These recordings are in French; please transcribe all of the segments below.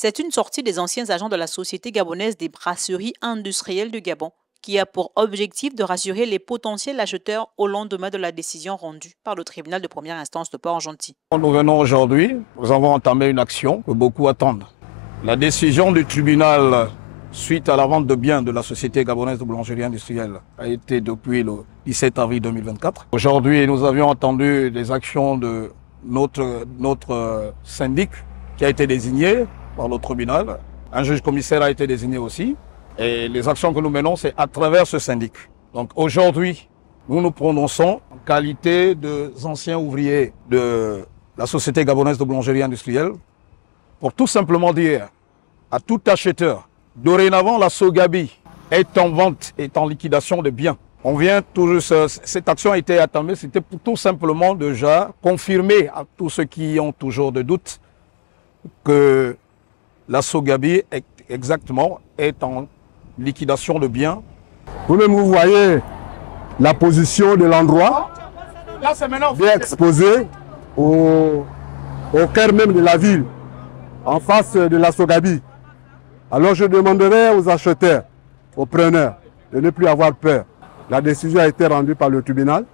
C'est une sortie des anciens agents de la Société gabonaise des brasseries industrielles du Gabon qui a pour objectif de rassurer les potentiels acheteurs au lendemain de la décision rendue par le tribunal de première instance de Port-Gentil. Nous venons aujourd'hui, nous avons entamé une action que beaucoup attendent. La décision du tribunal suite à la vente de biens de la Société gabonaise de boulangerie industrielle a été depuis le 17 avril 2024. Aujourd'hui, nous avions entendu des actions de notre syndic qui a été désigné par le tribunal. Un juge commissaire a été désigné aussi. Et les actions que nous menons, c'est à travers ce syndic. Donc aujourd'hui, nous nous prononçons en qualité d'anciens ouvriers de la Société gabonaise de boulangerie industrielle pour tout simplement dire à tout acheteur, dorénavant la Sogabi est en vente, est en liquidation de biens. On vient tout juste, cette action a été entamée, c'était pour tout simplement déjà confirmer à tous ceux qui ont toujours de doutes que la Sogabi exactement est en liquidation de biens. Vous-même, vous voyez la position de l'endroit bien exposé au cœur même de la ville, en face de la Sogabi. Alors je demanderai aux acheteurs, aux preneurs, de ne plus avoir peur. La décision a été rendue par le tribunal.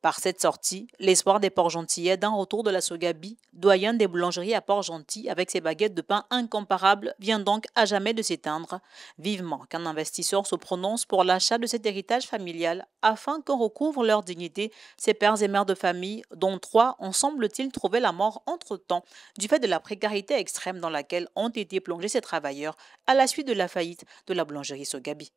Par cette sortie, l'espoir des Port-Gentillais d'un retour de la Sogabi, doyen des boulangeries à Port-Gentil avec ses baguettes de pain incomparables, vient donc à jamais de s'éteindre. Vivement qu'un investisseur se prononce pour l'achat de cet héritage familial afin qu'on recouvre leur dignité ces pères et mères de famille, dont 3 ont semble-t-il trouvé la mort entre-temps du fait de la précarité extrême dans laquelle ont été plongés ces travailleurs à la suite de la faillite de la boulangerie Sogabi.